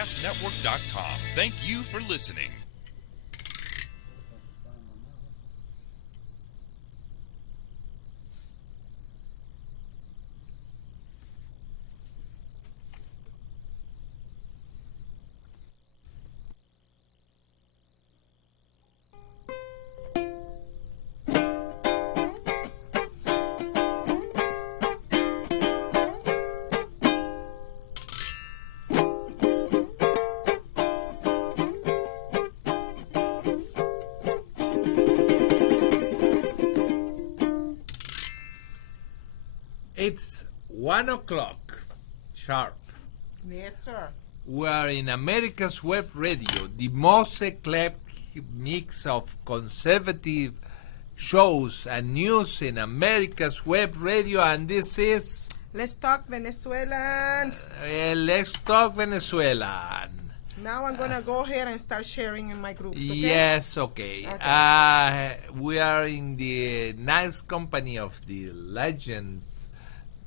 podcastnetwork.com. Thank you for listening. It's 1 o'clock sharp. Yes, sir. We are in America's Web Radio, the most eclectic mix of conservative shows and news in America's Web Radio, and this is Let's Talk Venezuelans. Let's Talk Venezuelan. Now I'm going to go ahead and start sharing in my groups, okay? Yes, okay. We are in the nice company of the legend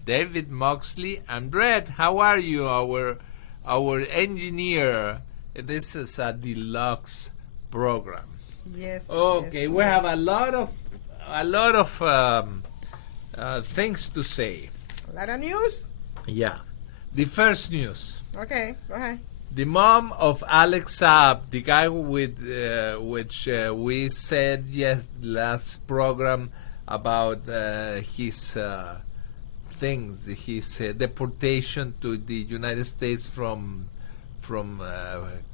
David Moxley and Brett. How are you, our engineer? This is a deluxe program. Yes. Okay, yes, we yes. have a lot of things to say. A lot of news? Yeah. The first news. Okay, go ahead. The mom of Alex Saab, the guy with which we said last program about his things, his deportation to the United States from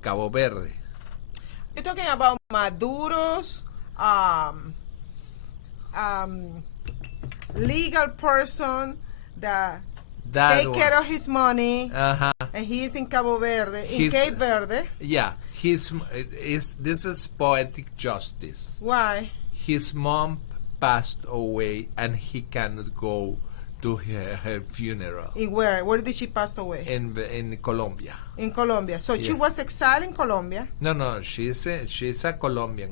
Cabo Verde. You're talking about Maduro's legal person that take care of his money, and he's in Cabo Verde, Cape Verde. Yeah, this is poetic justice. Why? His mom passed away, and he cannot go to her funeral. In where? Where did she pass away? In Colombia. In Colombia. So she was exiled in Colombia. No, she's a Colombian.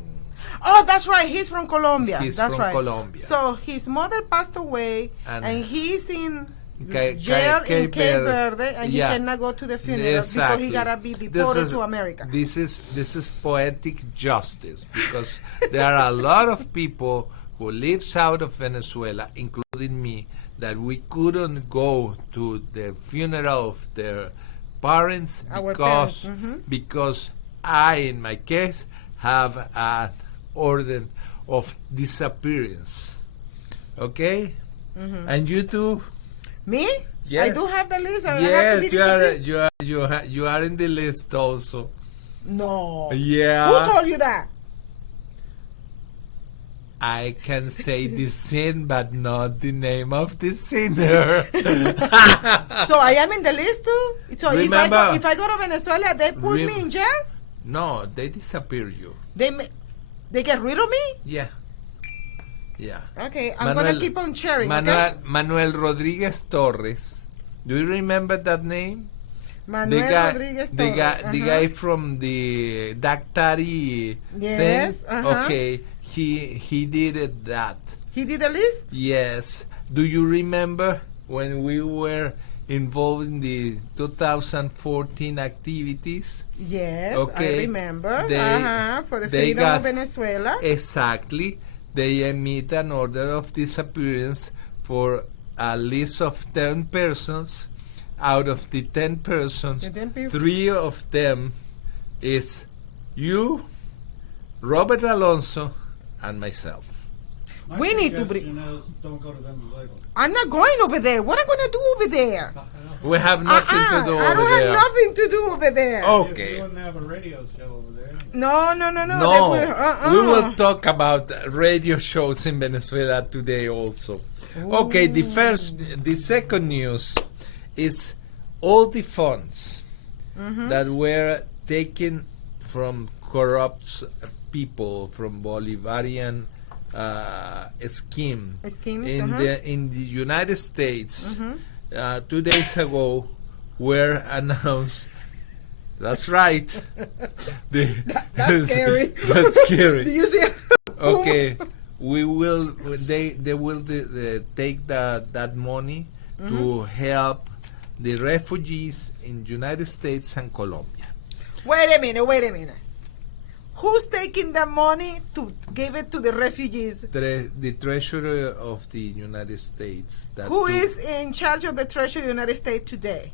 Oh, that's right. He's from Colombia. He's that's from right. Colombia. So his mother passed away, and he's in jail in Cape Cape Verde, and he cannot go to the funeral because he gotta be deported to America. This is poetic justice, because there are a lot of people who lives out of Venezuela, including me, that we couldn't go to the funeral of their parents because I, in my case, have an order of disappearance. Okay? And you too? Me? Yes. I do have the list. I have to Yes, be you are in the list also. No. Yeah. Who told you that? I can say the sin, but not the name of the sinner. So I am in the list too? So Remember, if I go to Venezuela, they put me in jail? No, they disappear you. They get rid of me? Yeah. Yeah. Okay, I'm going to keep on sharing, Manuel Rodriguez Torres. Do you remember that name? Rodriguez Torres. The guy from the Dactari thing? Okay, he did that. He did a list? Yes. Do you remember when we were involved in the 2014 activities? Yes, okay. I remember. For the they freedom of Venezuela. Exactly. They emit an order of disappearance for a list of 10 persons. Out of the 10 persons, 3 of them is you, Robert Alonso, and myself. We need to bring. Don't go to Venezuela. I'm not going over there. What am I going to do over there? We have nothing to do over there. I don't have nothing to do over there. Okay. You wouldn't have a radio show over there. No. No, we will talk about radio shows in Venezuela today also. Ooh. Okay, the second news is all the funds that were taken from corrupt people, from Bolivarian schemes in the United States 2 days ago were announced. That's right. That's scary. That's scary. Do you see? Okay, we will. They will take that money to help the refugees in United States and Colombia. Wait a minute. Who's taking the money to give it to the refugees? The Treasurer of the United States. Who is in charge of the Treasury of the United States today?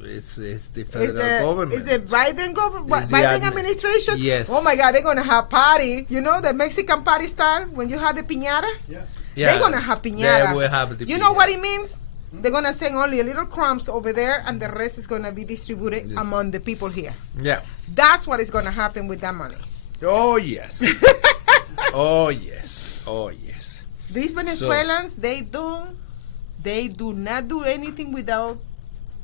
It's the federal government. Is the Biden Biden administration? Yes. Oh my God, they're gonna have party. You know the Mexican party style when you have the piñatas. Yeah. They're gonna have piñata. They will have the you know piñata. what it means? They're gonna send only a little crumbs over there, and the rest is gonna be distributed among the people here. Yeah. That's what is gonna happen with that money. Oh yes. Oh yes. Oh yes. These Venezuelans, they do not do anything without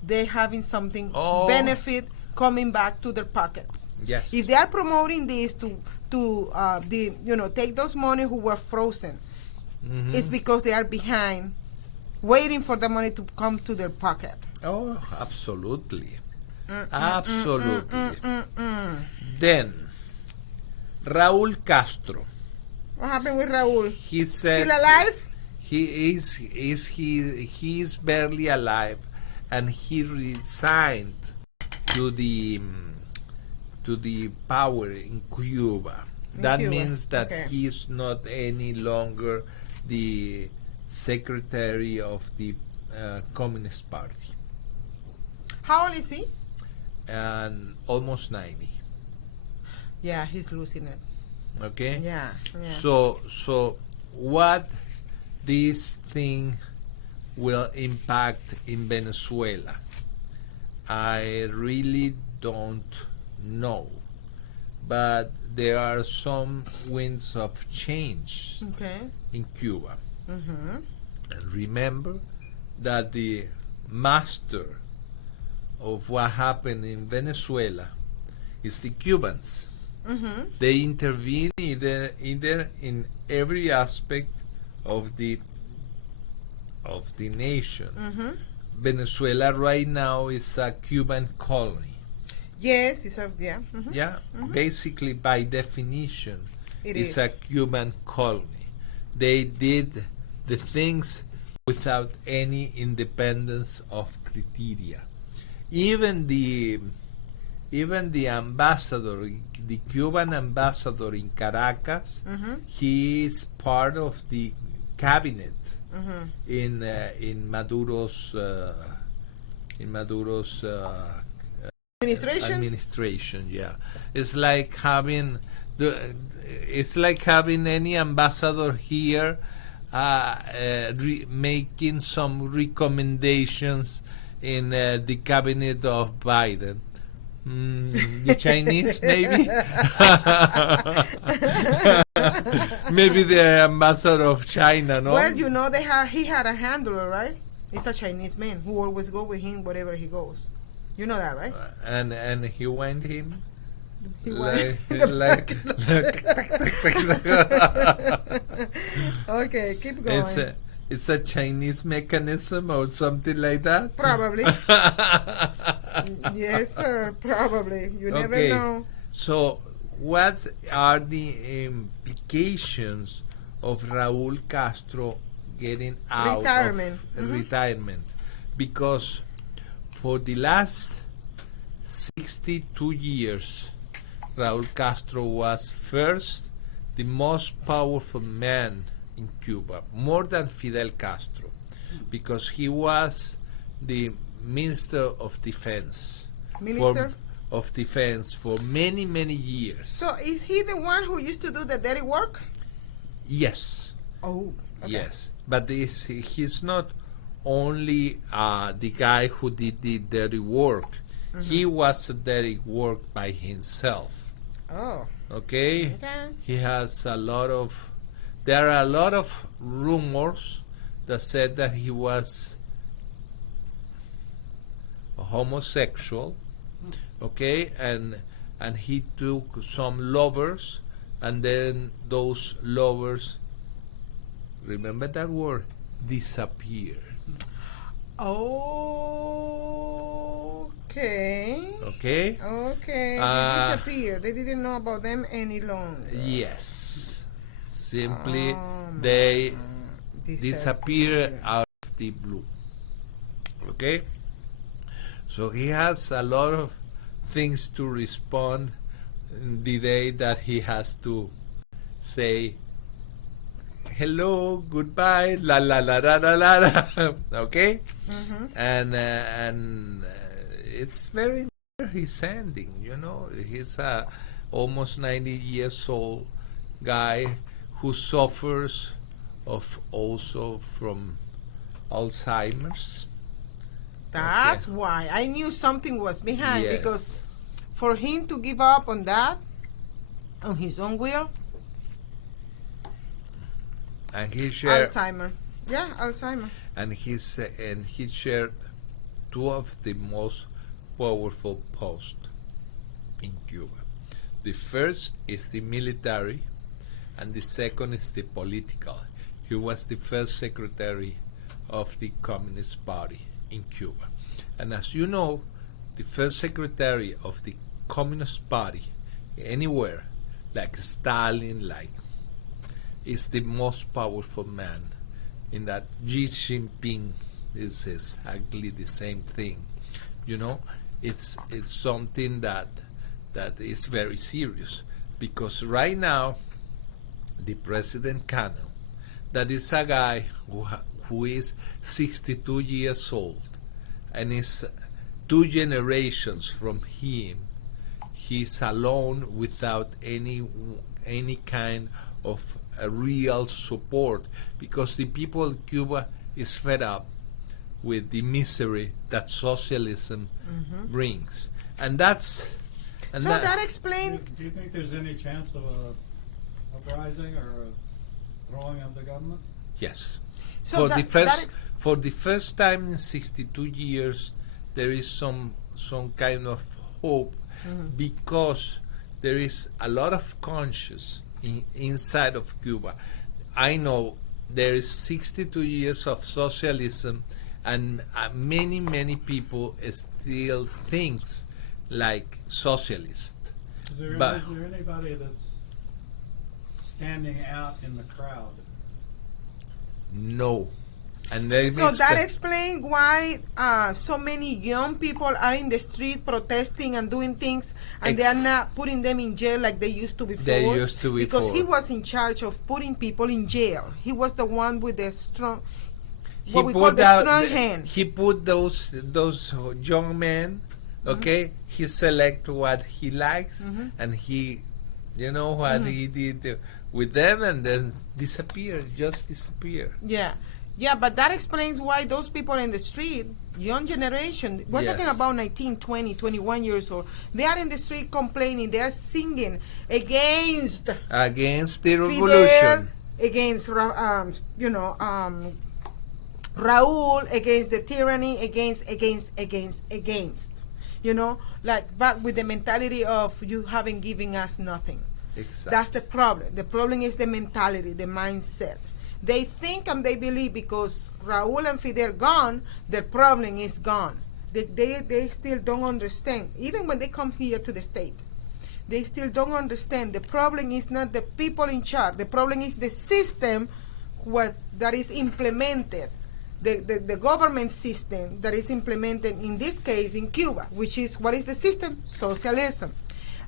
they having something benefit coming back to their pockets. Yes. If they are promoting this to take those money who were frozen, it's because they are behind, waiting for the money to come to their pocket. Oh, absolutely. Absolutely. Then, Raúl Castro. What happened with Raúl? He said, still alive? He is barely alive, and he resigned to the power in Cuba. That means that he is not any longer the secretary of the Communist Party. How old is he? And almost 90. Yeah, he's losing it. Okay. Yeah. So what this thing will impact in Venezuela, I really don't know, but there are some winds of change in Cuba. And remember that the master of what happened in Venezuela is the Cubans. They intervene either in every aspect of the nation. Venezuela right now is a Cuban colony. Yes, it's Basically, by definition, it's a Cuban colony. They did the things without any independence of criteria. Even the ambassador, the Cuban ambassador in Caracas, he is part of the cabinet in Maduro's administration. Yeah, it's like having any ambassador here making some recommendations in the cabinet of Biden. The Chinese, maybe? Maybe the ambassador of China, no? Well, he had a handler, right? It's a Chinese man who always go with him wherever he goes. You know that, right? And he went him? Okay, keep going. It's a Chinese mechanism or something like that? Probably. Yes, sir. Probably. You never know. So, what are the implications of Raúl Castro getting out retirement? Of retirement? Because for the last 62 years, Raúl Castro was first the most powerful man in Cuba, more than Fidel Castro, because he was the Minister of Defense. For many, many years. So is he the one who used to do the dirty work? Yes. Oh, okay. Yes. But he's not only the guy who did the dirty work. He was a dirty work by himself. Oh. Okay? He has there are a lot of rumors that said that he was a homosexual, okay, and he took some lovers, and then those lovers, remember that word, disappeared. Okay. Okay. They disappeared. They didn't know about them any longer. Yes. Simply, they disappear out of the blue. Okay? So he has a lot of things to respond the day that he has to say hello, goodbye, la la la la la la, la. Okay, and it's very he's ending. You know, he's a almost 90 years old guy who suffers of also from Alzheimer's. That's why I knew something was behind, Yes. because for him to give up on that, on his own will, And he shared, Alzheimer. Yeah, Alzheimer. and he shared two of the most powerful posts in Cuba. The first is the military, and the second is the political. He was the first secretary of the Communist Party in Cuba. And as you know, the first secretary of the Communist Party anywhere, like Stalin, is the most powerful man. In that Xi Jinping is exactly the same thing. You know, it's something that is very serious, because right now the President Cano, that is a guy who is 62 years old, and is two generations from him. He's alone without any kind of a real support, because the people of Cuba is fed up with the misery that socialism brings, and that's So that explains. Do you think there's any chance of a uprising or a throwing of the government? yes. So For the first time in 62 years, there is some kind of hope, because there is a lot of conscience inside of Cuba. I know there is 62 years of socialism, and many people still thinks like socialist. Is there anybody that's standing out in the crowd? No. And there is So that explains why so many young people are in the street protesting and doing things, and they are not putting them in jail like they used to before. They used to because he before. was in charge of putting people in jail. He was the one with the strong, he what we call put the out strong the- hand. He put those young men, okay. He select what he likes, and he, you know what he did with them, and then just disappear. Yeah, but that explains why those people in the street, young generation, we're Yes. talking about 19, 20, 21 years old, they are in the street complaining, they are singing against Against the Fidel, revolution. against Raúl, against the tyranny, against, like back with the mentality of you haven't given us nothing. Exactly. That's the problem. The problem is the mentality, the mindset. They think and they believe because Raúl and Fidel gone, their problem is gone. They still don't understand. Even when they come here to the state, they still don't understand. The problem is not the people in charge. The problem is the system that is implemented. The government system that is implemented in this case in Cuba, which is, what is the system? Socialism.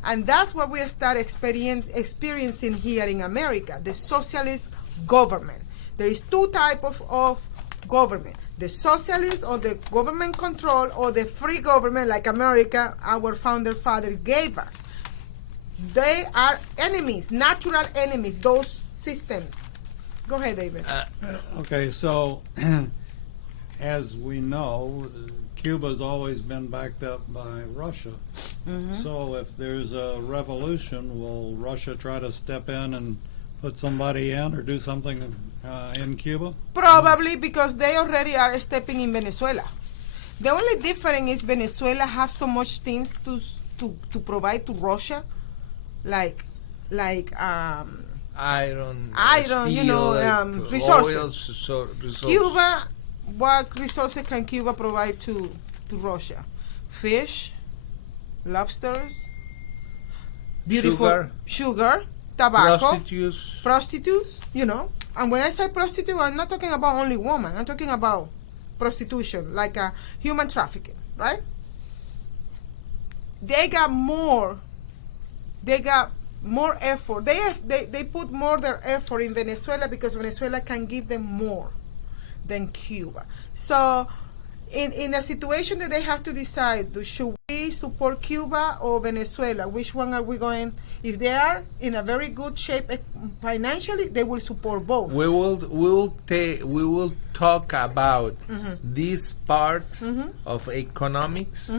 And that's what we start experiencing here in America, the socialist government. There is two types of government: the socialist, or the government control, or the free government like America, our founder father gave us. They are enemies, natural enemies, those systems. Go ahead, David. Okay, so as we know, Cuba's always been backed up by Russia. So if there's a revolution, will Russia try to step in and put somebody in or do something in Cuba? Probably, because they already are stepping in Venezuela. The only difference is Venezuela has so much things to provide to Russia, like Iron, Iron, steel, resources. resources. Cuba. What resources can Cuba provide to Russia? Fish, lobsters, beautiful sugar, tobacco, prostitutes, And when I say prostitute, I'm not talking about only women. I'm talking about prostitution, like human trafficking, right? they got more. They got more effort. They put more their effort in Venezuela because Venezuela can give them more than Cuba. So in a situation that they have to decide, should we support Cuba or Venezuela? Which one are we going? If they are in a very good shape financially, they will support both. We will talk about this part of economics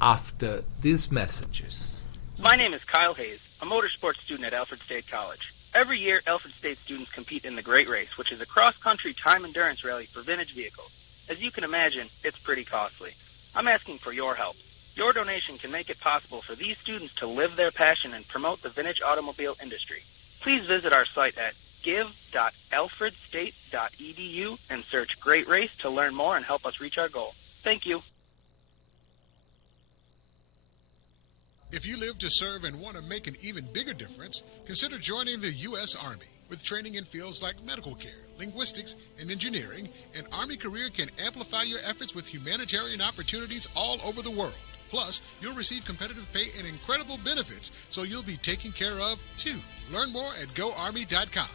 after these messages. My name is Kyle Hayes, a motorsports student at Alfred State College. Every year, Alfred State students compete in the Great Race, which is a cross-country time endurance rally for vintage vehicles. As you can imagine, it's pretty costly. I'm asking for your help. Your donation can make it possible for these students to live their passion and promote the vintage automobile industry. Please visit our site at give.alfredstate.edu and search Great Race to learn more and help us reach our goal. Thank you. If you live to serve and want to make an even bigger difference, consider joining the U.S. Army. With training in fields like medical care, linguistics, and engineering, an Army career can amplify your efforts with humanitarian opportunities all over the world. Plus, you'll receive competitive pay and incredible benefits, so you'll be taken care of, too. Learn more at GoArmy.com.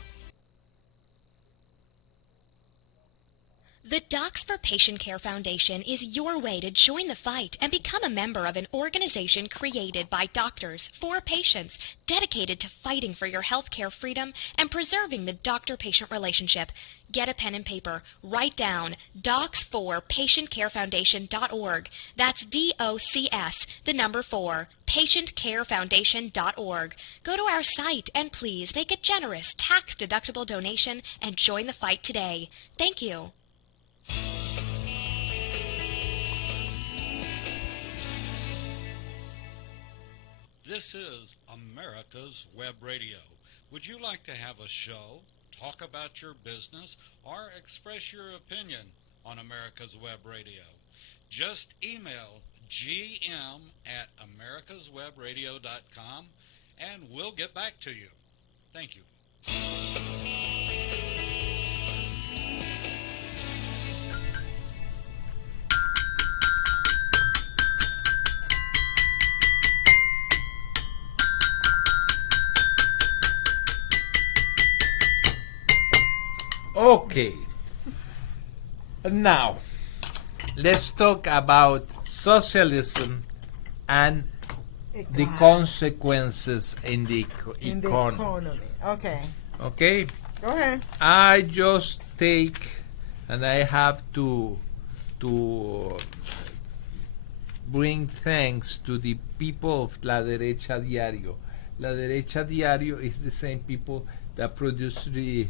The Docs for Patient Care Foundation is your way to join the fight and become a member of an organization created by doctors for patients, dedicated to fighting for your healthcare freedom and preserving the doctor-patient relationship. Get a pen and paper. Write down docs4patientcarefoundation.org. That's DOCS, the number 4, patientcarefoundation.org. Go to our site and please make a generous tax-deductible donation and join the fight today. Thank you. This is America's Web Radio. Would you like to have a show, talk about your business, or express your opinion on America's Web Radio? Just email gm@americaswebradio.com and we'll get back to you. Thank you. Okay. Now, let's talk about socialism and the consequences in the economy. Okay. Okay? Go ahead. I just take, and I have to bring thanks to the people of La Derecha Diario. La Derecha Diario is the same people that produce the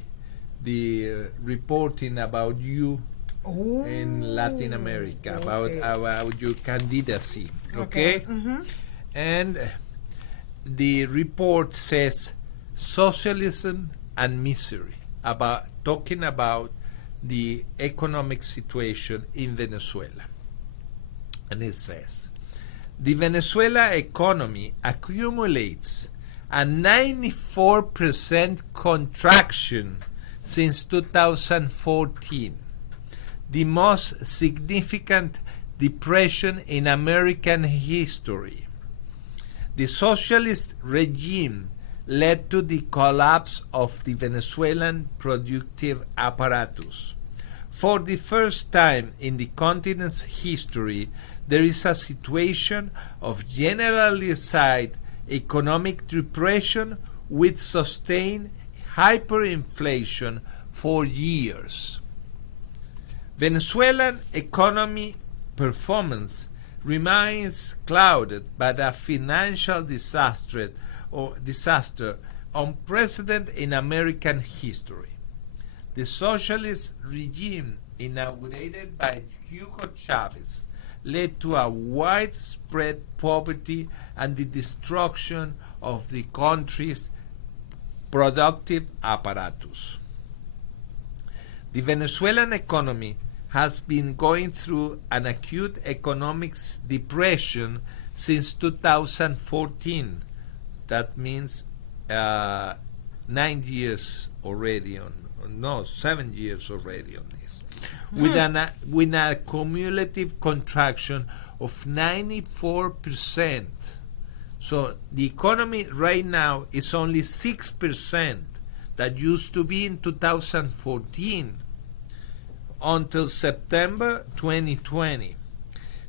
reporting about you in Latin America, about your candidacy, okay? And the report says socialism and misery, talking about the economic situation in Venezuela. And it says, the Venezuela economy accumulates a 94% contraction since 2014, the most significant depression in American history. The socialist regime led to the collapse of the Venezuelan productive apparatus. For the first time in the continent's history, there is a situation of generalized economic depression with sustained hyperinflation for years. Venezuelan economy performance remains clouded by a financial disaster unprecedented in American history. The socialist regime inaugurated by Hugo Chavez led to a widespread poverty and the destruction of the country's productive apparatus. The Venezuelan economy has been going through an acute economic depression since 2014. That means 9 years already 7 years already on this, with a cumulative contraction of 94% So the economy right now is only 6% that used to be in 2014 until September 2020.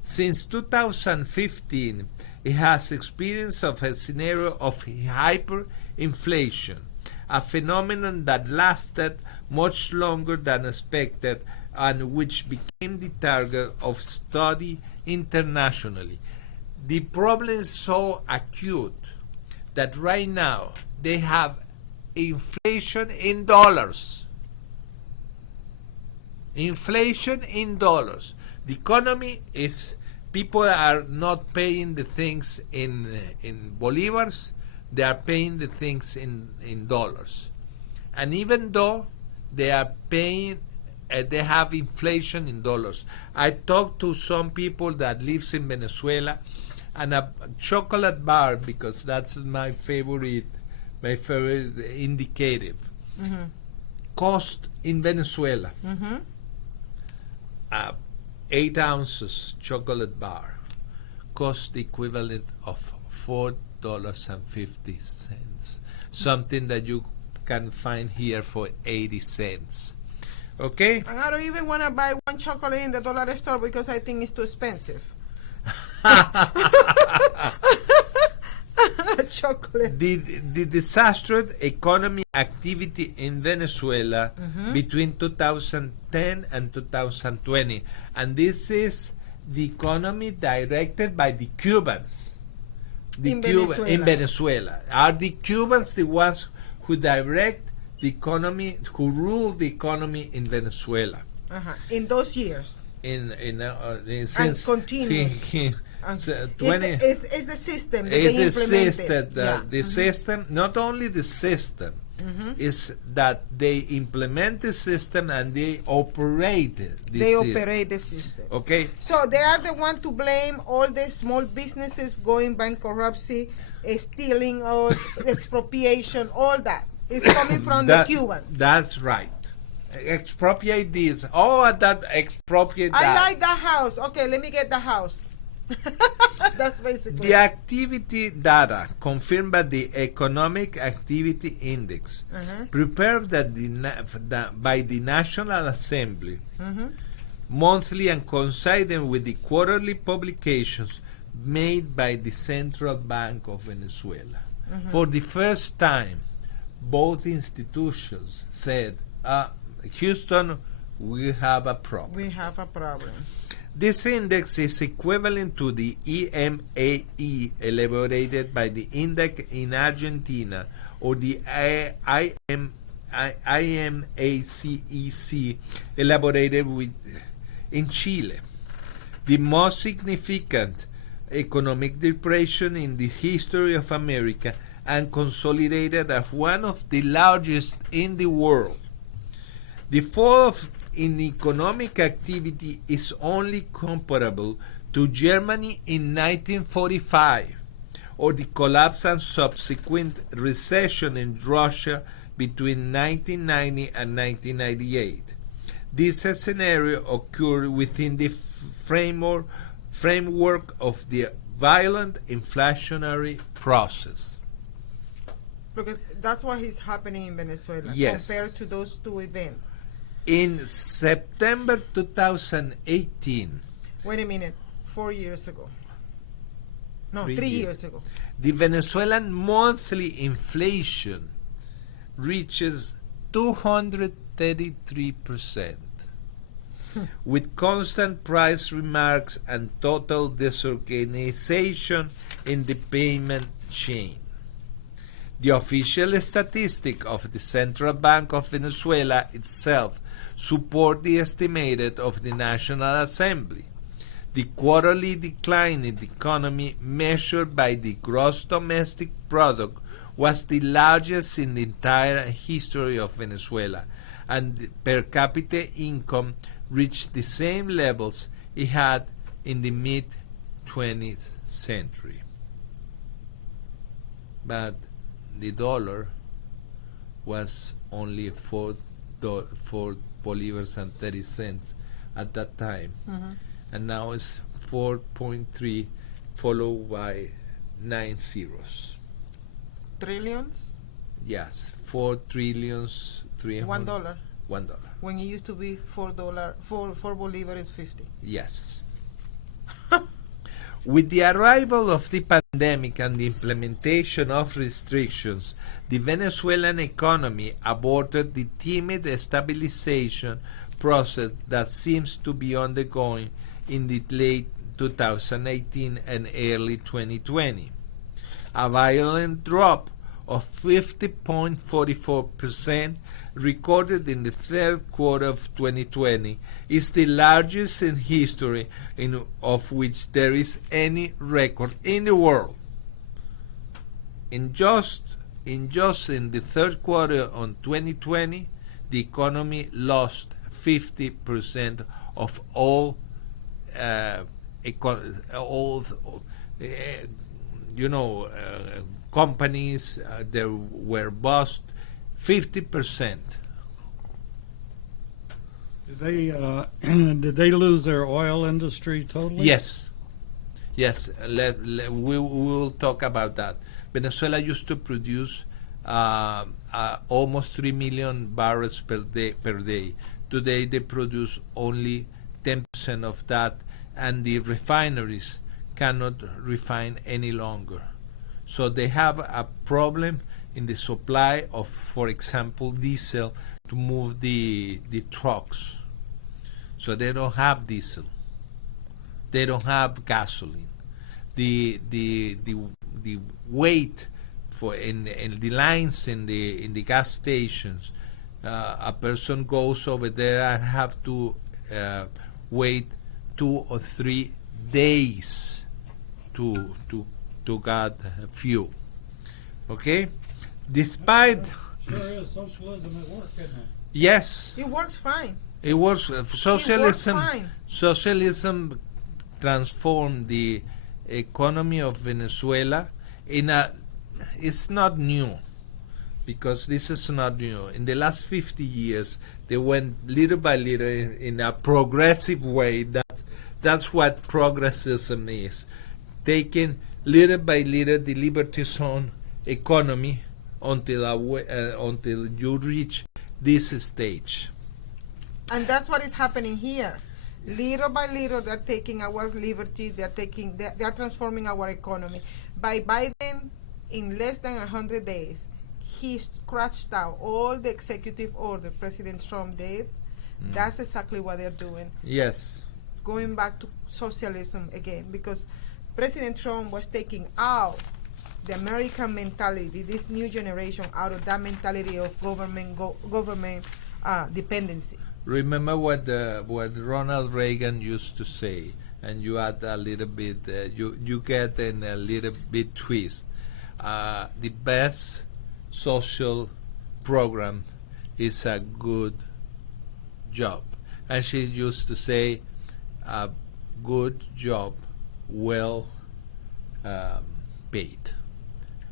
Since 2015, it has experienced of a scenario of hyperinflation, a phenomenon that lasted much longer than expected and which became the target of study internationally. The problem is so acute that right now they have inflation in dollars. Inflation in dollars. The economy is, people are not paying the things in bolivars, they are paying the things in dollars. And even though they are paying, they have inflation in dollars. I talked to some people that lives in Venezuela, and a chocolate bar, because that's my favorite indicative, cost in Venezuela 8 ounces chocolate bar cost the equivalent of $4.50, something that you can find here for 80 cents. Okay? And I don't even want to buy one chocolate in the dollar store because I think it's too expensive. Chocolate. The disastrous economic activity in Venezuela between 2010 and 2020, and this is the economy directed by the Cubans. In Venezuela. Are the Cubans the ones who direct the economy, who rule the economy in Venezuela? In those years. Since and continues. It's the system that they implemented. The system, not only the system, is that they implement the system and they operate the system. Okay. So they are the one to blame all the small businesses going bankruptcy, stealing, or expropriation, all that. It's coming from the Cubans. That's right. Expropriate this. That expropriate that. I like that house. Okay, let me get the house. That's basically the activity data confirmed by the Economic Activity Index prepared by the National Assembly monthly and coinciding with the quarterly publications made by the Central Bank of Venezuela. For the first time, both institutions said, Houston, we have a problem. We have a problem. This index is equivalent to the EMAE elaborated by the index in Argentina or the IMACEC elaborated in Chile. The most significant economic depression in the history of America and consolidated as one of the largest in the world. The fall in economic activity is only comparable to Germany in 1945 or the collapse and subsequent recession in Russia between 1990 and 1998. This scenario occurred within the framework of the violent inflationary process. Look, that's what is happening in Venezuela compared to those two events. In September 2018. Wait a minute, 4 years ago. No, 3 years ago. The Venezuelan monthly inflation reaches 233%, with constant price remarks and total disorganization in the payment chain. The official statistic of the Central Bank of Venezuela itself support the estimated of the National Assembly. The quarterly decline in the economy measured by the gross domestic product was the largest in the entire history of Venezuela, and the per capita income reached the same levels it had in the mid-20th century. But the dollar was only 4 bolivars and 30 cents at that time, and now it's 4.3, followed by 9 zeros. Trillions? Yes, 4 trillions, 300. $1. $1. When it used to be $4, four bolivar is 50. Yes. With the arrival of the pandemic and the implementation of restrictions, the Venezuelan economy aborted the timid stabilization process that seems to be undergoing in the late 2018 and early 2020. A violent drop of 50.44% recorded in the third quarter of 2020 is the largest in history of which there is any record in the world. In just in the third quarter of 2020, the economy lost 50% of all companies. There were bust 50%. Did they lose their oil industry totally? Yes. We will talk about that. Venezuela used to produce almost 3 million barrels per day. Today they produce only 10% of that, and the refineries cannot refine any longer. So they have a problem in the supply of, for example, diesel to move the trucks. So they don't have diesel. They don't have gasoline. The wait for in the lines in the gas stations, a person goes over there and have to wait 2 or 3 days to get fuel. Okay, despite Sure is socialism at work, isn't it? yes, It works fine. it was socialism. fine. Socialism transformed the economy of Venezuela in a. It's not new, because this is not new. In the last 50 years, they went little by little in a progressive way. That's what progressism is, taking little by little the liberty zone economy until you reach this stage. And that's what is happening here. Little by little, they're taking our liberty. They're transforming our economy. By Biden, in less than 100 days, he scratched out all the executive order President Trump did. That's exactly what they're doing. Yes. Going back to socialism again, because President Trump was taking out the American mentality, this new generation, out of that mentality of government dependency. Remember what Ronald Reagan used to say, and you add a little bit, you get in a little bit twist. The best social program is a good job. And she used to say, a good job, well paid,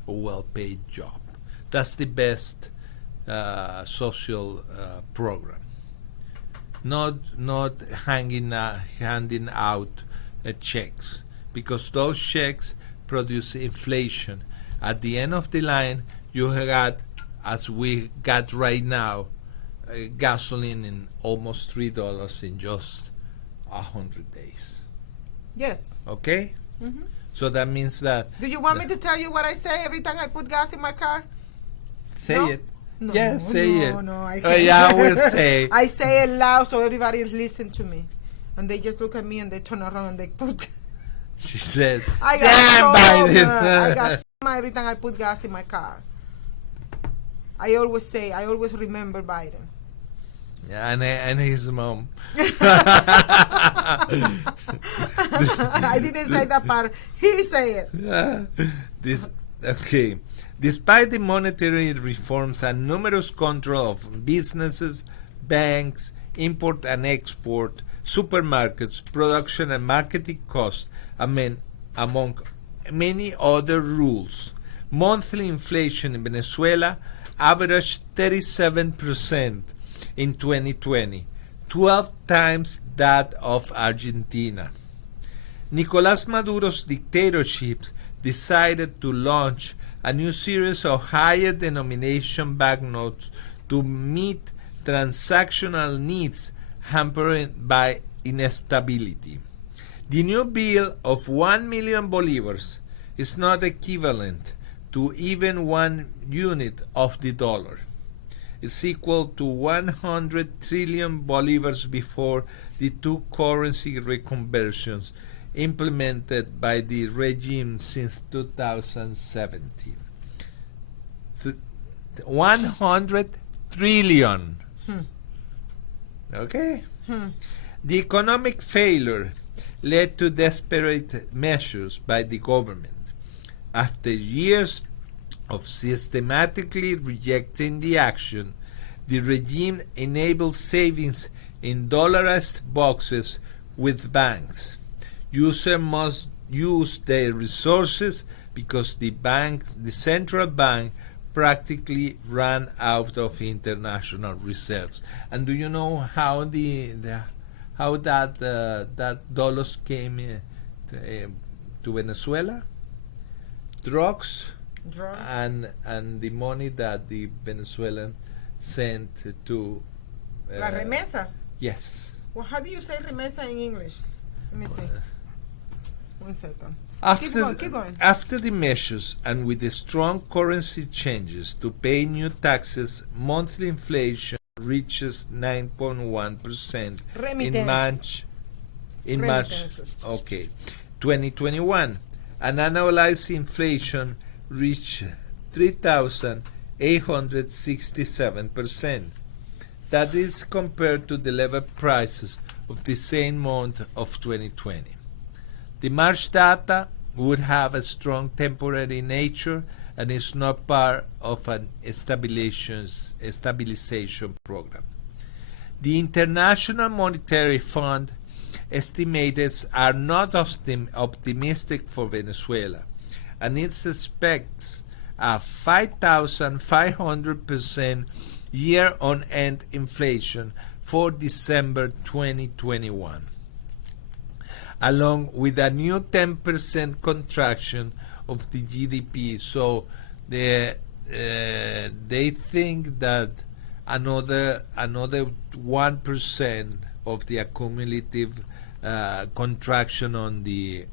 a well-paid job. That's the best social program. Not handing out checks, because those checks produce inflation. At the end of the line, you got, as we got right now, gasoline in almost $3 in just 100 days. Yes. Okay? Mm-hmm. So that means that... Do you want me to tell you what I say every time I put gas in my car? Say No? it. No, Yes, say it. No, I Oh, can't. yeah, I will say. I say it loud so everybody listen to me. And they just look at me and they turn around and they put... She said, I "Damn, got so Biden." mad. I got so mad every time I put gas in my car. I always remember Biden. Yeah, and his mom. I didn't say that part. He said it. Okay. Despite the monetary reforms and numerous control of businesses, banks, import and export, supermarkets, production and marketing costs, among many other rules, monthly inflation in Venezuela averaged 37% in 2020, 12 times that of Argentina. Nicolás Maduro's dictatorship decided to launch a new series of higher denomination banknotes to meet transactional needs hampered by instability. The new bill of 1 million bolivars is not equivalent to even 1 unit of the dollar. It's equal to 100 trillion bolivars before the two currency reconversions implemented by the regime since 2017. 100 trillion. Okay? The economic failure led to desperate measures by the government. After years of systematically rejecting the action, the regime enabled savings in dollarized boxes with banks. Users must use their resources because the central bank practically ran out of international reserves. And do you know how that dollars came to Venezuela? Drugs. And the money that the Venezuelan sent to Las remesas. Yes. Well, how do you say remesa in English? Let me see. 1 second. Keep going. After the measures and with the strong currency changes to pay new taxes, monthly inflation reaches 9.1% in March 2021. And annualized inflation reached 3,867%. That is compared to the level prices of the same month of 2020. The March data would have a strong temporary nature and is not part of an stabilization program. The International Monetary Fund estimates are not optimistic for Venezuela, and it expects a 5,500% year-on-end inflation for December 2021, along with a new 10% contraction of the GDP. So they think that another 1% of the accumulative contraction on the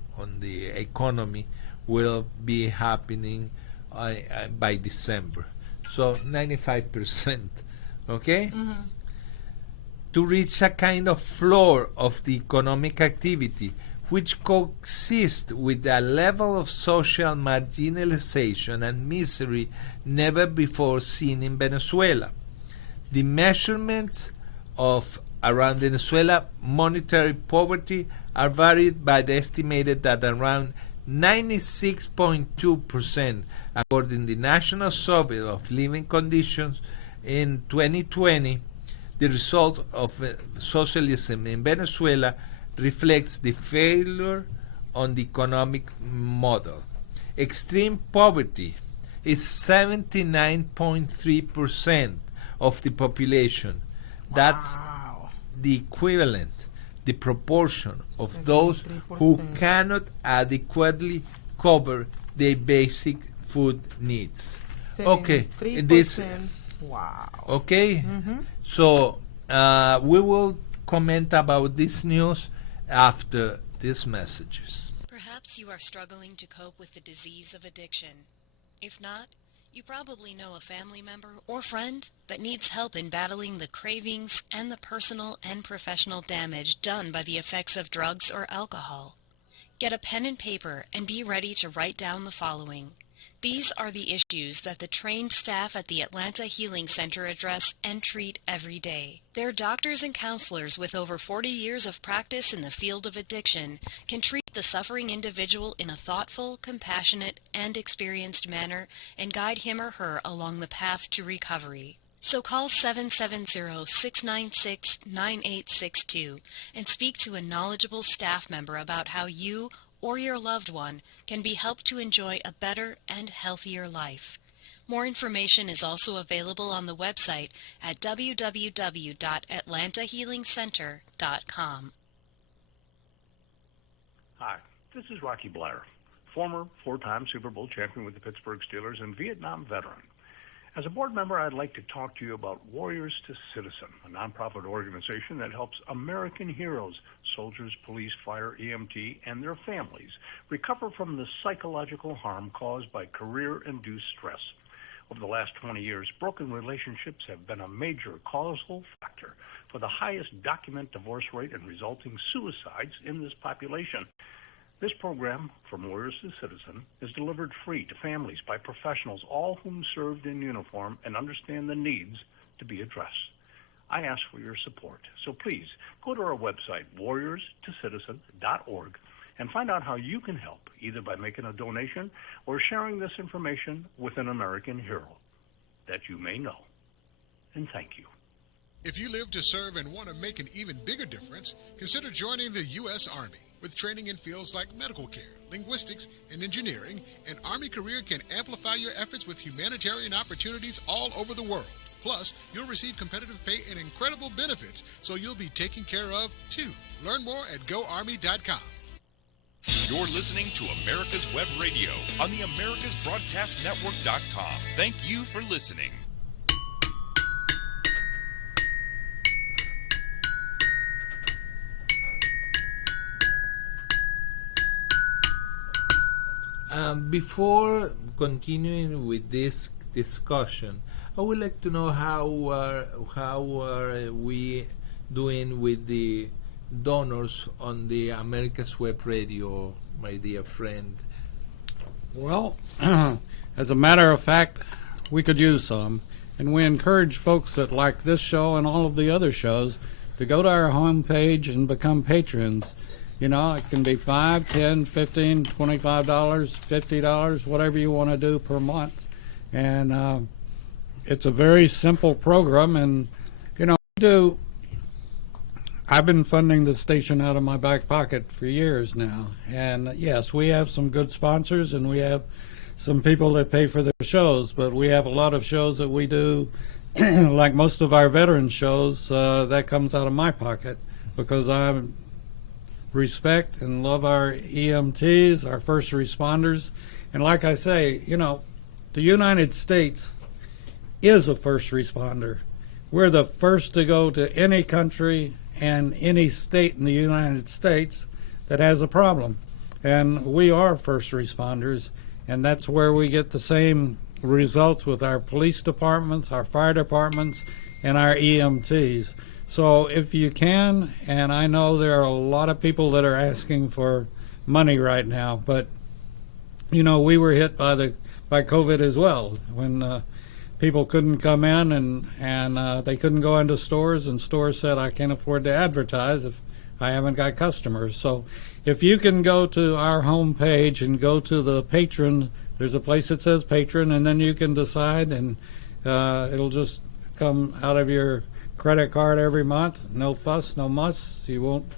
economy will be happening by December. So 95%. Okay. To reach a kind of floor of the economic activity which coexists with a level of social marginalization and misery never before seen in Venezuela. The measurements of around Venezuela monetary poverty are varied by the estimated that around 96.2%, according to the National Survey of Living Conditions in 2020. The result of socialism in Venezuela reflects the failure on the economic model. Extreme poverty is 79.3% of the population. That's the equivalent, the proportion of those who cannot adequately cover their basic food needs. Okay, this. Wow. Okay, so we will comment about this news after these messages. Perhaps you are struggling to cope with the disease of addiction. If not, you probably know a family member or friend that needs help in battling the cravings and the personal and professional damage done by the effects of drugs or alcohol. Get a pen and paper and be ready to write down the following. These are the issues that the trained staff at the Atlanta Healing Center address and treat every day. Their doctors and counselors with over 40 years of practice in the field of addiction can treat the suffering individual in a thoughtful, compassionate, and experienced manner and guide him or her along the path to recovery. So call 770-696-9862 and speak to a knowledgeable staff member about how you or your loved one can be helped to enjoy a better and healthier life. More information is also available on the website at www.atlantahealingcenter.com. Hi, this is Rocky Blair, former four-time Super Bowl champion with the Pittsburgh Steelers and Vietnam veteran. As a board member, I'd like to talk to you about Warriors to Citizen, a nonprofit organization that helps American heroes, soldiers, police, fire, EMT, and their families recover from the psychological harm caused by career-induced stress. Over the last 20 years, broken relationships have been a major causal factor for the highest documented divorce rate and resulting suicides in this population. This program, From Warriors to Citizen, is delivered free to families by professionals, all whom served in uniform and understand the needs to be addressed. I ask for your support, so please go to our website, warriorstocitizen.org, and find out how you can help, either by making a donation or sharing this information with an American hero that you may know. And thank you. If you live to serve and want to make an even bigger difference, consider joining the U.S. Army. With training in fields like medical care, linguistics, and engineering, an Army career can amplify your efforts with humanitarian opportunities all over the world. Plus, you'll receive competitive pay and incredible benefits, so you'll be taken care of, too. Learn more at GoArmy.com. You're listening to America's Web Radio on the AmericasBroadcastNetwork.com. Thank you for listening. Before continuing with this discussion, I would like to know how are we doing with the donors on the America's Web Radio, my dear friend? Well, as a matter of fact, we could use some, and we encourage folks that like this show and all of the other shows to go to our homepage and become patrons. You know, it can be $5, $10, $15, $25, $50, whatever you want to do per month. And it's a very simple program. And, you know, I've been funding the station out of my back pocket for years now. And, yes, we have some good sponsors and we have some people that pay for their shows. But we have a lot of shows that we do, like most of our veteran shows, that comes out of my pocket because I respect and love our EMTs, our first responders. And like I say, you know, the United States is a first responder. We're the first to go to any country and any state in the United States that has a problem. And we are first responders, and that's where we get the same results with our police departments, our fire departments, and our EMTs. So if you can, and I know there are a lot of people that are asking for money right now, but you know, we were hit by COVID as well, when people couldn't come in and they couldn't go into stores, and stores said, I can't afford to advertise if I haven't got customers. So if you can go to our homepage and go to the patron, there's a place that says patron, and then you can decide, and it'll just come out of your credit card every month. No fuss, no muss. You won't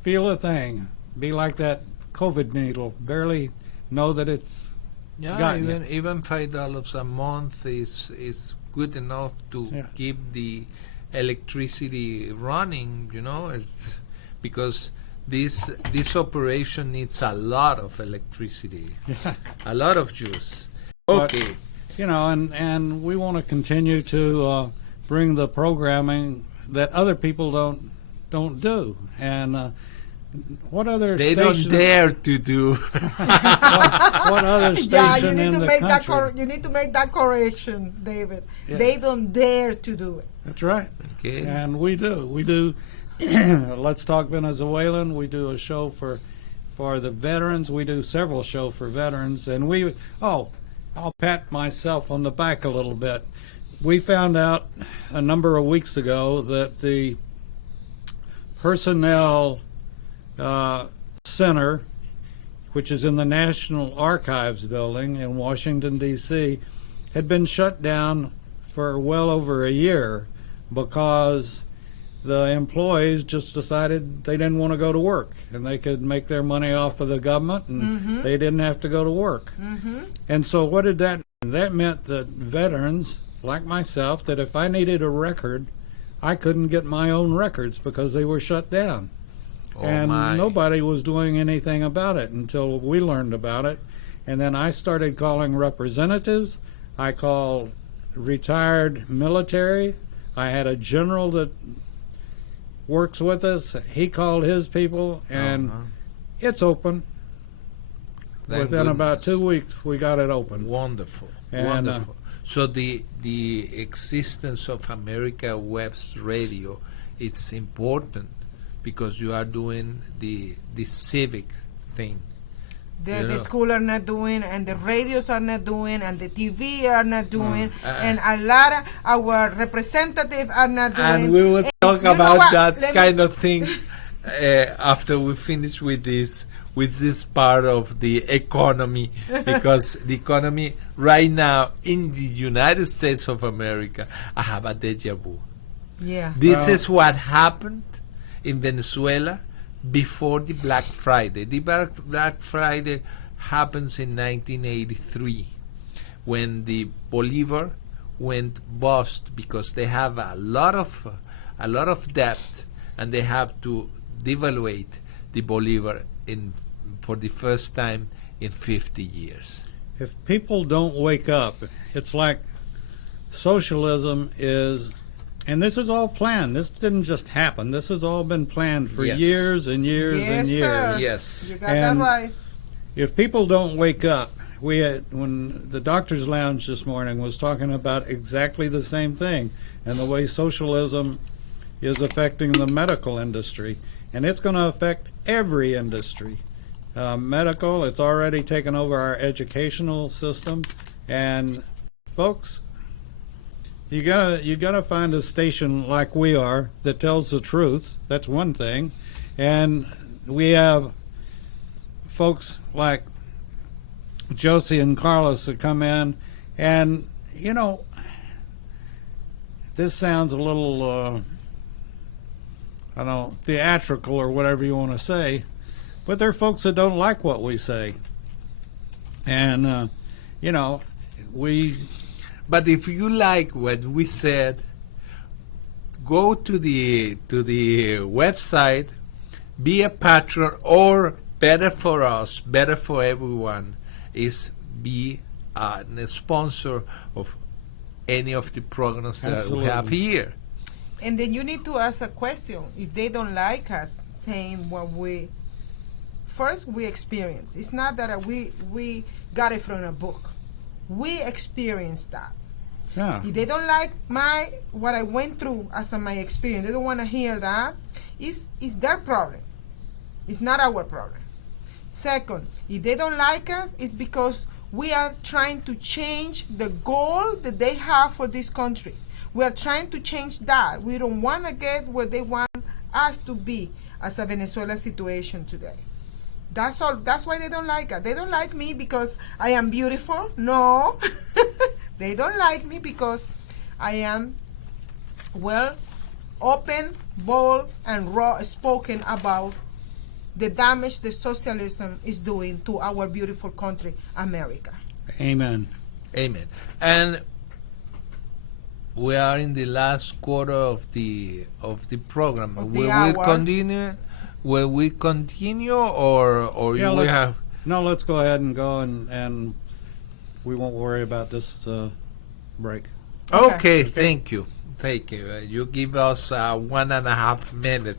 feel a thing. Be like that COVID needle. Barely know that it's gotten even $5 a month is good enough to keep the electricity running. You know, it's because this operation needs a lot of electricity, a lot of juice. Okay, but, you know, and we want to continue to bring the programming that other people don't do. And what other they station don't dare to do. what other station you need in to the make country? you need to make that correction, David. Yeah. They don't dare to do it. That's right. Okay. And we do. Let's Talk Venezuelan. We do a show for the veterans. We do several shows for veterans. And I'll pat myself on the back a little bit. We found out a number of weeks ago that the personnel center, which is in the National Archives building in Washington, D.C., had been shut down for well over a year because the employees just decided they didn't want to go to work, and they could make their money off of the government, and they didn't have to go to work. And so what did that mean? That meant that veterans like myself, that if I needed a record, I couldn't get my own records because they were shut down. and my. nobody was doing anything about it until we learned about it. And then I started calling representatives. I called retired military. I had a general that works with us. He called his people, and it's open. Thank Within about goodness. 2 weeks, we got it open. Wonderful, And, wonderful. So the existence of America Web's radio, it's important because you are doing the civic thing. The school are not doing, and the radios are not doing, and the TV are not doing, and a lot of our representatives are not doing. And we will And talk you know about what? that Let me- kind of things after we finish with this part of the economy, because the economy right now in the United States of America, I have a deja vu. Yeah. This is what happened in Venezuela before the Black Friday. The Black Friday happens in 1983 when the Bolivar went bust because they have a lot of debt, and they have to devaluate the Bolivar for the first time in 50 years. If people don't wake up, it's like socialism is, and this is all planned. This didn't just happen. This has all been planned for Yes. years and years Yes, and years. sir. Yes. You got And that right. If people don't wake up, when the Doctor's Lounge this morning was talking about exactly the same thing, and the way socialism is affecting the medical industry, and it's going to affect every industry. Medical, it's already taken over our educational system, and folks, you gotta find a station like we are that tells the truth. That's one thing, and we have folks like Johsie and Carlos that come in, and this sounds a little I don't know, theatrical or whatever you want to say, but there are folks that don't like what we say, and we. But if you like what we said, go to the website, be a patron, or better for us, better for everyone, is be a sponsor of any of the programs that we have Absolutely. here. And then you need to ask a question. If they don't like us saying what we experience. It's not that we got it from a book. We experienced that. Yeah. If they don't like what I went through as my experience, they don't want to hear that, it's their problem. It's not our problem. Second, if they don't like us, it's because we are trying to change the goal that they have for this country. We are trying to change that. We don't want to get where they want us to be as a Venezuela situation today. That's all. That's why they don't like us. They don't like me because I am beautiful. No. They don't like me because I am open, bold, and raw spoken about the damage that socialism is doing to our beautiful country, America. Amen. Amen. And we are in the last quarter of the program. Of the Will we hour. continue? Will we continue, or Yeah, we have? No, let's go ahead and go, and we won't worry about this break. Okay, thank you. Thank you. You give us 1.5 minutes.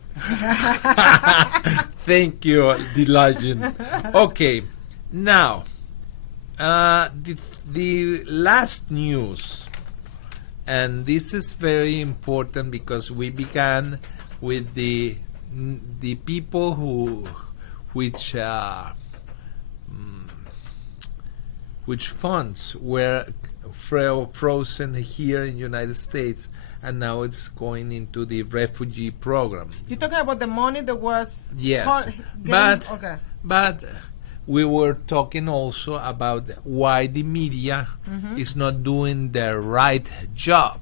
Thank you, the legend. Okay, now, the last news, and this is very important because we began with the people which funds were frozen here in the United States, and now it's going into the refugee program. You're talking about the money that was Yes, but okay. but we were talking also about why the media is not doing their right job.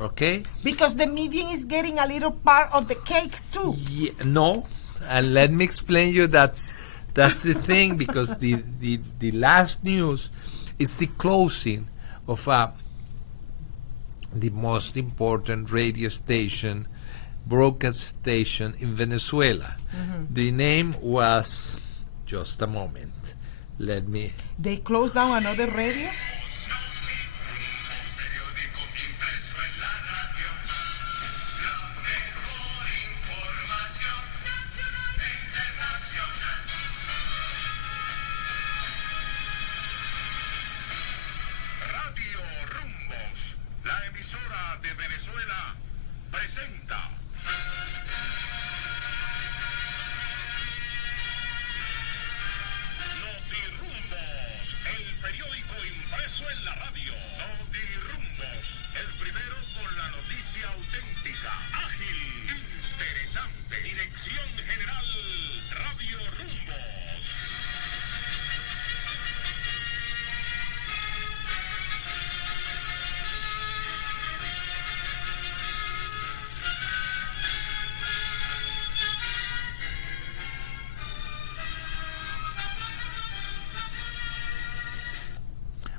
Okay? Because the media is getting a little part of the cake too. Yeah, no, and let me explain you that's the thing, because the last news is the closing of the most important radio station broadcast station in Venezuela. The name was, just a moment, let me. They closed down another radio?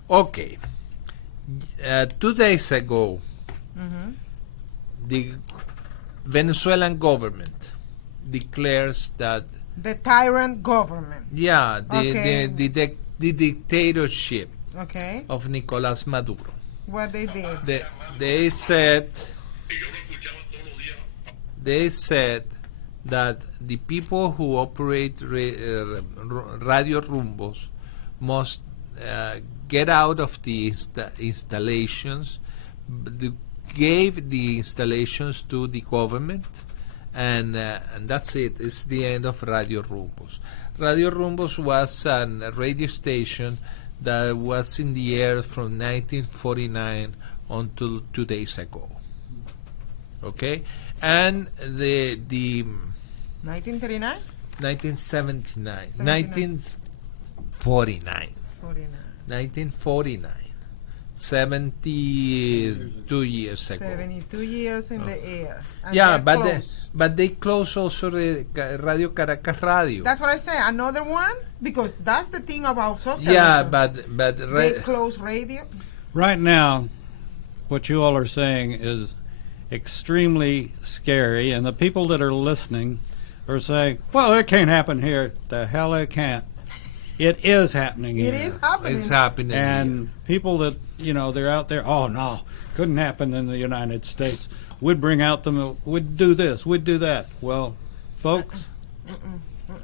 Okay. 2 days ago, the Venezuelan government declares that The tyrant government. the dictatorship Okay. of Nicolás Maduro. What they did. They said that the people who operate Radio Rumbos must get out of the installations, gave the installations to the government, and that's it. It's the end of Radio Rumbos. Radio Rumbos was a radio station that was in the air from 1949 until 2 days ago. Okay, and the 1939? 1979, 79. 1949. 1949, 72 years ago. 72 years in the air. And Yeah, they're but closed. they close also the Radio Caracas Radio. That's what I say. Another one? Because that's the thing about socialism. Yeah, but They close radio. Right now, what you all are saying is extremely scary, and the people that are listening are saying, well, it can't happen here. The hell it can't. It is happening here. It is happening. It's happening. And people that, they're out there, oh, no, couldn't happen in the United States. We'd bring out them, we'd do this, we'd do that. Well, folks,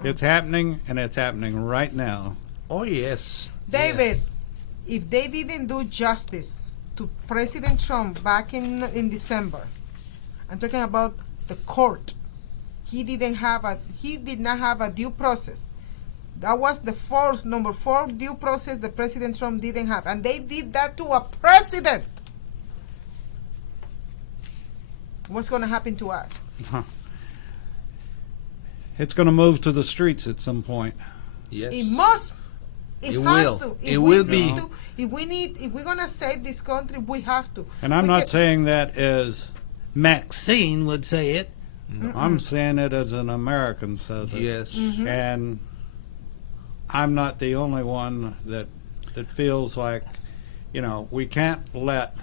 it's happening, and it's happening right now. Oh, yes. David, if they didn't do justice to President Trump back in December, I'm talking about the court. He did not have a due process. That was the number 4 due process that President Trump didn't have. And they did that to a president. What's going to happen to us? It's going to move to the streets at some point. Yes. It must. It has will. to. It will be. If we're going to save this country, we have to. And I'm We not can- saying that as Maxine would say it. I'm saying it as an American says it. Yes. And I'm not the only one that feels like, we can't let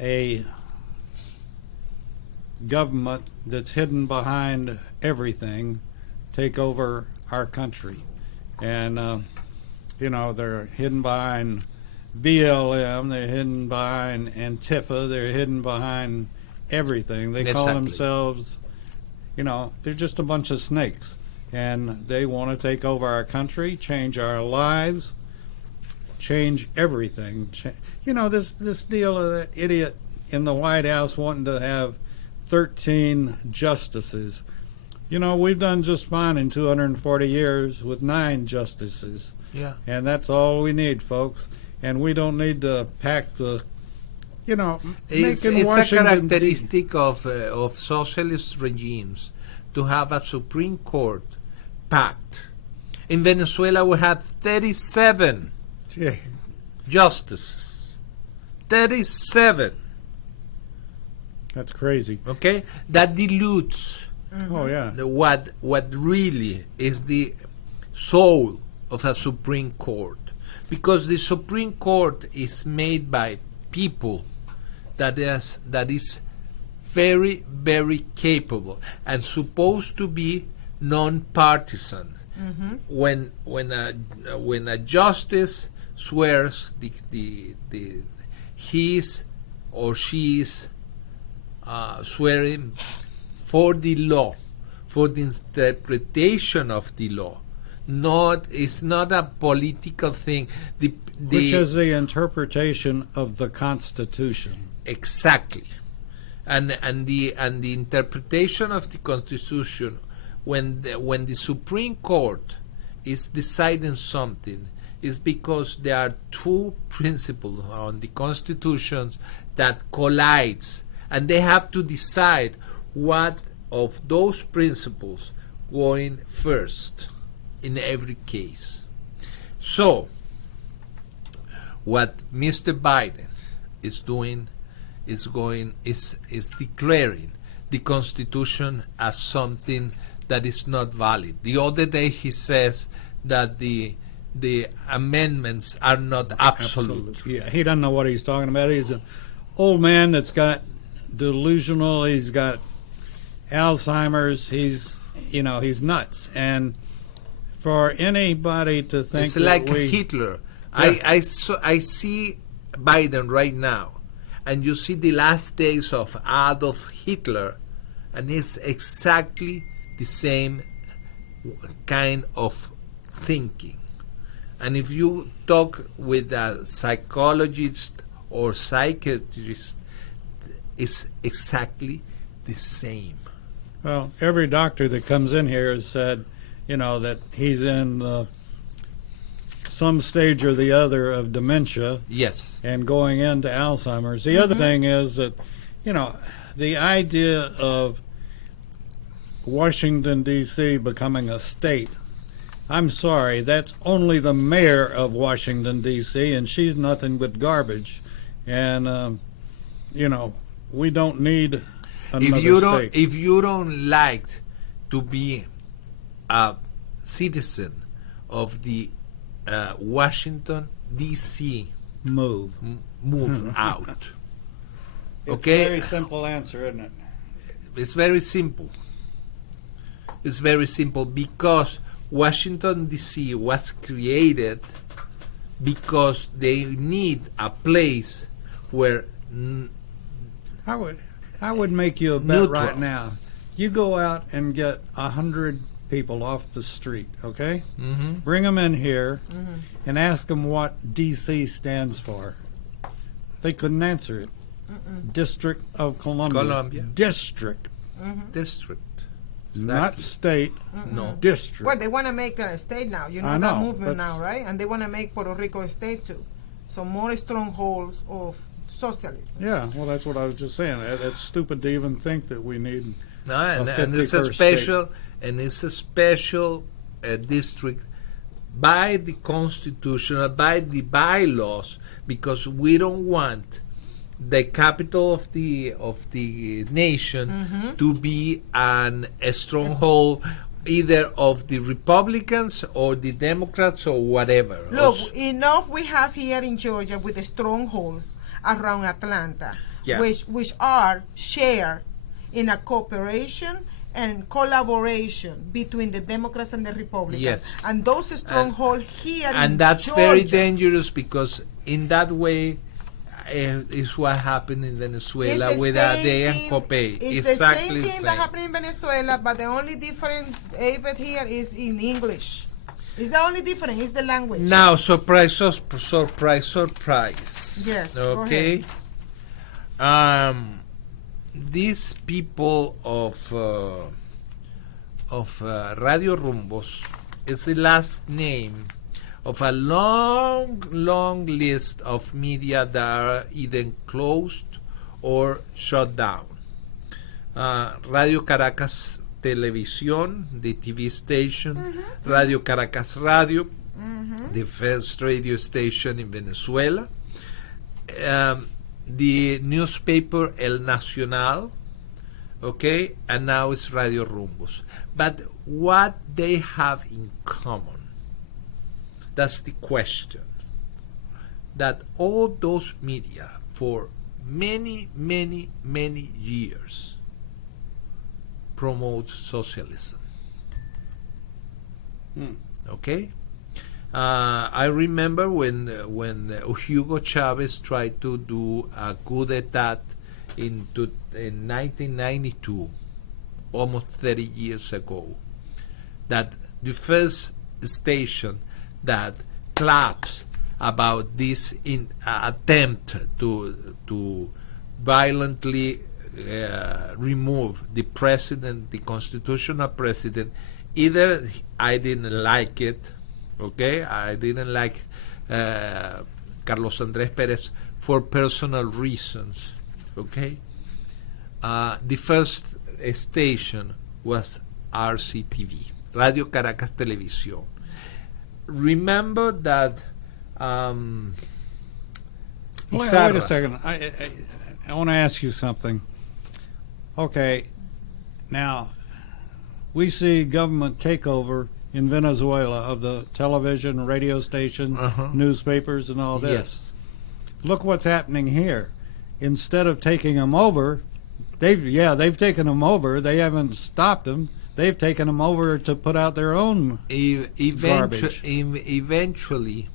a government that's hidden behind everything take over our country. And, they're hidden behind BLM, they're hidden behind Antifa, they're hidden behind everything. They call Exactly. themselves, they're just a bunch of snakes. And they want to take over our country, change our lives, change everything. This deal of that idiot in the White House wanting to have 13 justices. We've done just fine in 240 years with 9 justices. Yeah. And that's all we need, folks. And we don't need to pack the, It's making a Washington characteristic of socialist regimes to have a Supreme Court packed. In Venezuela, we have 37 Gee. justices. 37. That's crazy. Okay? That dilutes Oh, yeah. what really is the soul of a Supreme Court. Because the Supreme Court is made by people that is very, very capable and supposed to be non-partisan. When a justice swears his or she's swearing for the law, for the interpretation of the law. It's not a political thing. Which is the interpretation of the Constitution. Exactly, and the interpretation of the Constitution, when the Supreme Court is deciding something, is because there are two principles on the Constitution that collides, and they have to decide what of those principles going first in every case. So, what Mr. Biden is doing is declaring the Constitution as something that is not valid. The other day he says that the amendments are not absolute. Yeah, he doesn't know what he's talking about. He's an old man that's got delusional. He's got Alzheimer's. He's nuts. And for anybody to think it's that like Hitler. Yeah. I see Biden right now, and you see the last days of Adolf Hitler, and it's exactly the same kind of thinking. And if you talk with a psychologist or psychiatrist, it's exactly the same. Well, every doctor that comes in here has said, that he's in some stage or the other of dementia. Yes. And going into Alzheimer's. The other thing is that, the idea of Washington, D.C. becoming a state, I'm sorry, that's only the mayor of Washington, D.C., and she's nothing but garbage. And, we don't need another state. If you don't like to be a citizen of the Washington, D.C., move out. It's Okay? a very simple answer, isn't it? It's very simple. It's very simple because Washington, D.C. was created because they need a place where I would make you a bet neutral. right now. You go out and get 100 people off the street, okay? Bring them in here and ask them what D.C. stands for. They couldn't answer it. District of Columbia. District. District. Not state. No. District. Well, they want to make that a state now. You know, I that know, movement that's- now, right? And they want to make Puerto Rico a state too. So more strongholds of socialism. Yeah, well, that's what I was just saying. That's stupid to even think that we need No, and it's a 51st special district by the Constitution, by the bylaws, because we don't want the capital of the nation to be a stronghold either of the Republicans or the Democrats or whatever. Look, enough we have here in Georgia with the strongholds around Atlanta, Yeah. which are shared in a cooperation and collaboration between the Democrats and the Republicans. Yes. And those strongholds here in and that's Georgia. very dangerous because in that way is what happened in Venezuela It's the with same Ade and thing- Copey. It's Exactly the same thing that happened in Venezuela, but the only difference even here is in English. It's the only difference. It's the language. Now, surprise. Yes. Go Okay. These people of Radio Rumbos is the last name of a long list of media that are either closed or shut down. Radio Caracas Televisión, the TV station, Radio Caracas Radio, the first radio station in Venezuela, the newspaper El Nacional, okay, and now it's Radio Rumbos. But what they have in common, that's the question, that all those media for many, many, many years promotes socialism. Okay? I remember when Hugo Chavez tried to do a coup d'etat in 1992, almost 30 years ago, that the first station that claps about this attempt to violently remove the president, the constitutional president, either I didn't like it, okay? I didn't like Carlos Andrés Pérez for personal reasons, okay? The first station was RCTV, Radio Caracas Televisión. Remember that Wait a second. I want to ask you something. Okay, now we see government takeover in Venezuela of the television, radio station, newspapers, and all this. Yes. Look what's happening here. Instead of taking them over, they've taken them over. They haven't stopped them. They've taken them over to put out their own garbage. Eventually,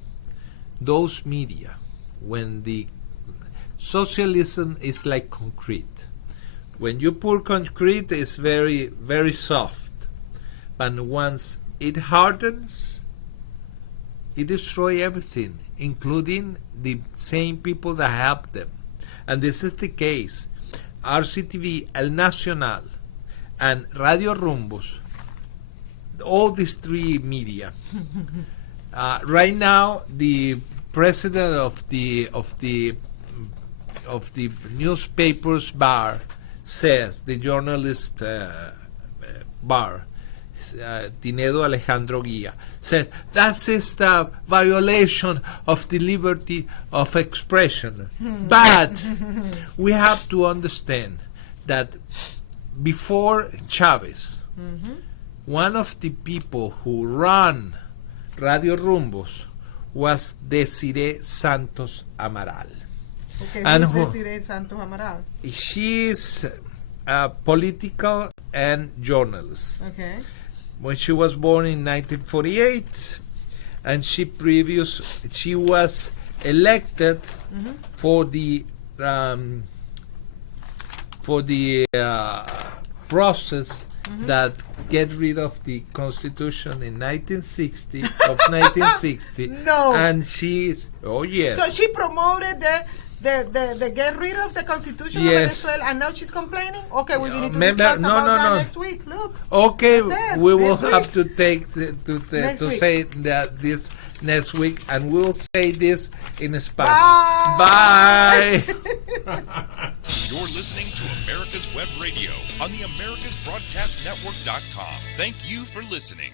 those media, when the socialism is like concrete. When you pour concrete, it's very, very soft. But once it hardens, it destroys everything, including the same people that help them. And this is the case. RCTV, El Nacional, and Radio Rumbos, all these three media. Right now, the president of the newspapers bar says, the journalist bar, Tinedo Alejandro Guia, said that is the violation of the liberty of expression. But we have to understand that before Chavez, one of the people who ran Radio Rumbos was Desiree Santos Amaral. Okay, And who's Desiree Santos Amaral? She is a political and journalist. Okay. When she was born in 1948, and she was elected for the process that get rid of the Constitution in 1960 of 1960. No. And she's yes. So she promoted the get rid of the Constitution of Venezuela, and now she's complaining. Okay, we need to discuss about that next week. Look. Okay, we will Next have to take to say that this next week, and we'll say this in Spanish. Bye. You're listening to America's Web Radio on the AmericasBroadcastNetwork.com. Thank you for listening.